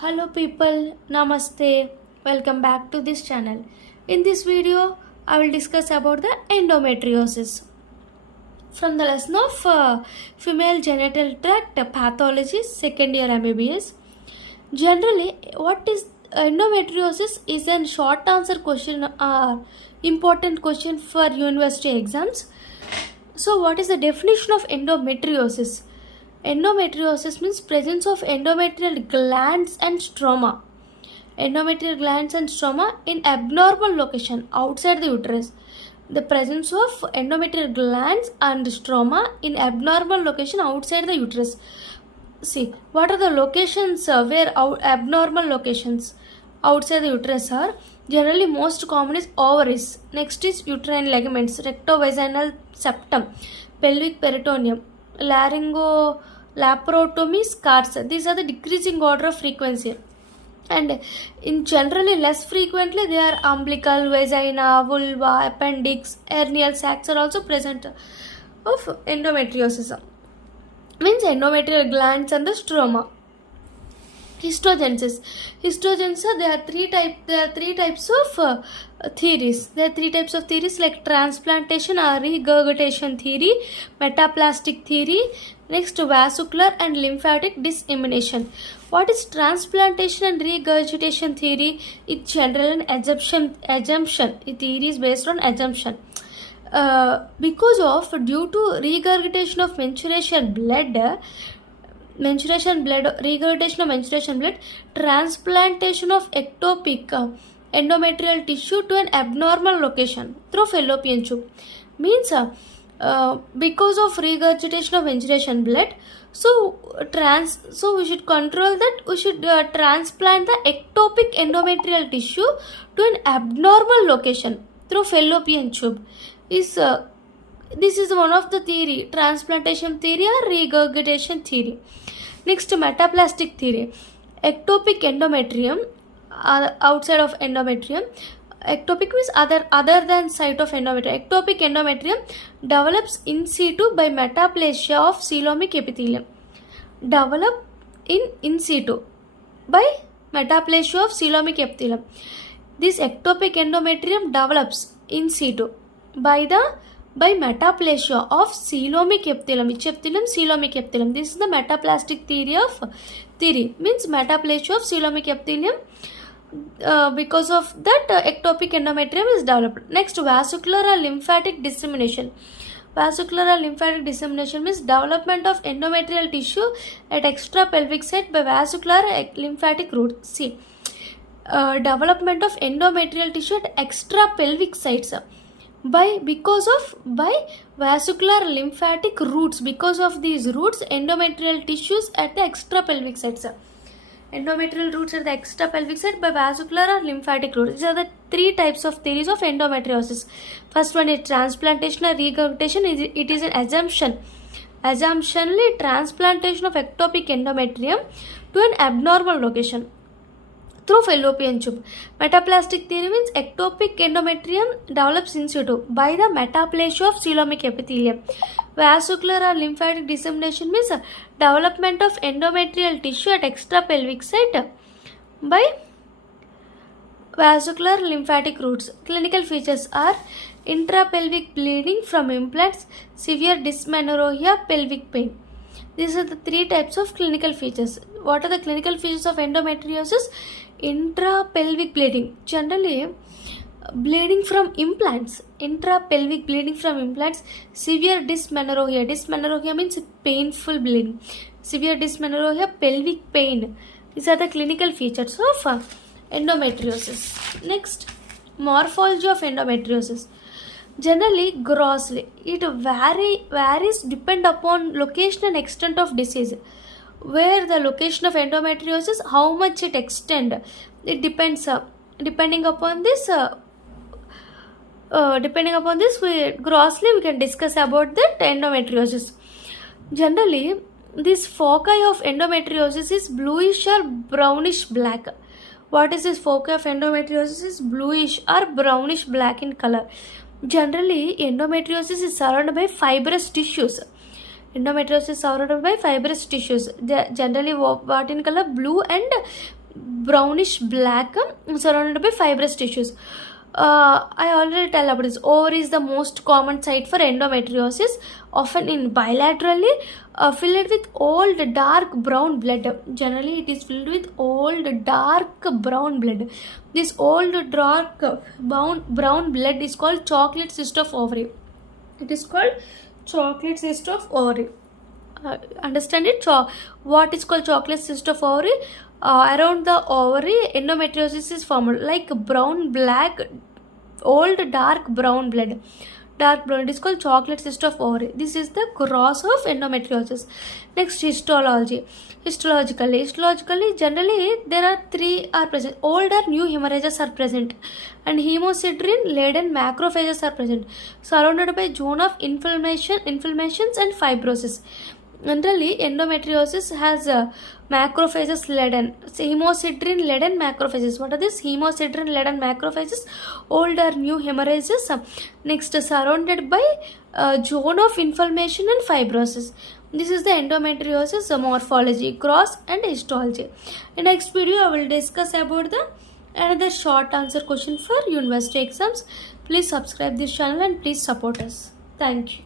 Hello people, Namaste. Welcome back to this channel. In this video, I will discuss about the endometriosis. From the lesson of female genital tract pathology, second year mbbs. Generally, what is endometriosis is a short answer question or important question for university exams. So, what is the definition of endometriosis? Endometriosis means presence of endometrial glands and stroma. Endometrial glands and stroma in abnormal location outside the uterus. The presence of endometrial glands and stroma in abnormal location outside the uterus. See, what are the locations where abnormal locations outside the uterus are? Generally, most common is ovaries. Next is uterine ligaments, rectovaginal septum, pelvic peritoneum, laparotomy scars. These are the decreasing order of frequency. And in generally less frequently, they are umbilical, vagina, vulva, appendix, hernial sacs are also present of endometriosis. Means endometrial glands and the stroma. Histogenesis. There are three types of theories. There are three types of theories like transplantation or regurgitation theory, metaplastic theory, next vascular and lymphatic dissemination. What is transplantation and regurgitation theory? It's general an assumption. The theory is based on assumption. Due to regurgitation of menstruation blood, regurgitation of menstruation blood, transplantation of ectopic endometrial tissue to an abnormal location through fallopian tube means because of regurgitation of menstruation blood, so we should control that. We should transplant the ectopic endometrial tissue to an abnormal location through fallopian tube. This is one of the theory, transplantation theory or regurgitation theory. Next, metaplastic theory. Ectopic endometrium, outside of endometrium. Ectopic means other than site of endometrium. Ectopic endometrium develops in situ by metaplasia of coelomic epithelium. Develop in situ by metaplasia of coelomic epithelium. This ectopic endometrium develops in situ by metaplasia of coelomic epithelium. Which epithelium? Coelomic epithelium. This is the metaplastic theory. Means metaplasia of coelomic epithelium. Because of that, ectopic endometrium is developed. Next, vascular or lymphatic dissemination. Vascular or lymphatic dissemination means development of endometrial tissue at extra pelvic site by vascular lymphatic route. See, development of endometrial tissue at extra pelvic sites by vascular lymphatic roots. Because of these roots, endometrial tissues at the extra pelvic sites. Endometrial roots at the extra pelvic site by vascular or lymphatic roots. These are the three types of theories of endometriosis. First one is transplantation or regurgitation. It is an assumption. Assumptionally, transplantation of ectopic endometrium to an abnormal location through fallopian tube. Metaplastic theory means ectopic endometrium develops in situ by the metaplasia of coelomic epithelium. Vascular or lymphatic dissemination means development of endometrial tissue at extra pelvic site by vascular lymphatic routes. Clinical features are intrapelvic bleeding from implants, severe dysmenorrhea, pelvic pain. These are the three types of clinical features. What are the clinical features of endometriosis? Intrapelvic bleeding. Generally, bleeding from implants. Intrapelvic bleeding from implants. Severe dysmenorrhea. Dysmenorrhea means painful bleeding. Severe dysmenorrhea, pelvic pain. These are the clinical features of endometriosis. Next, morphology of endometriosis. Generally, grossly, it varies depend upon location and extent of disease. Where the location of endometriosis, how much it extend, it depends. Depending upon this, grossly we can discuss about that endometriosis. Generally, this foci of endometriosis is bluish or brownish black. What is this foci of endometriosis? Is bluish or brownish black in color. Generally, endometriosis is surrounded by fibrous tissues. Endometriosis is surrounded by fibrous tissues. They generally what in color? Blue and brownish black, surrounded by fibrous tissues. I already tell about this. Ovary is the most common site for endometriosis, often in bilaterally, filled with old dark brown blood. Generally, it is filled with old dark brown blood. This old dark brown blood is called chocolate cyst of ovary. It is called chocolate cyst of ovary. Understand it? What is called chocolate cyst of ovary? Around the ovary, endometriosis is formed, like brown, black, old dark brown blood. Dark brown, it is called chocolate cyst of ovary. This is the cause of endometriosis. Next, histologically, generally there are three are present. Old or new hemorrhages are present, and hemosiderin laden macrophages are present, surrounded by zone of inflammations and fibrosis. Generally, endometriosis has macrophages laden, hemosiderin laden macrophages. What are these? Hemosiderin laden macrophages, old or new hemorrhages. Next, surrounded by zone of inflammation and fibrosis. This is the endometriosis morphology, cross and histology. In next video, I will discuss about the another short answer question for university exams. Please subscribe this channel and please support us. Thank you.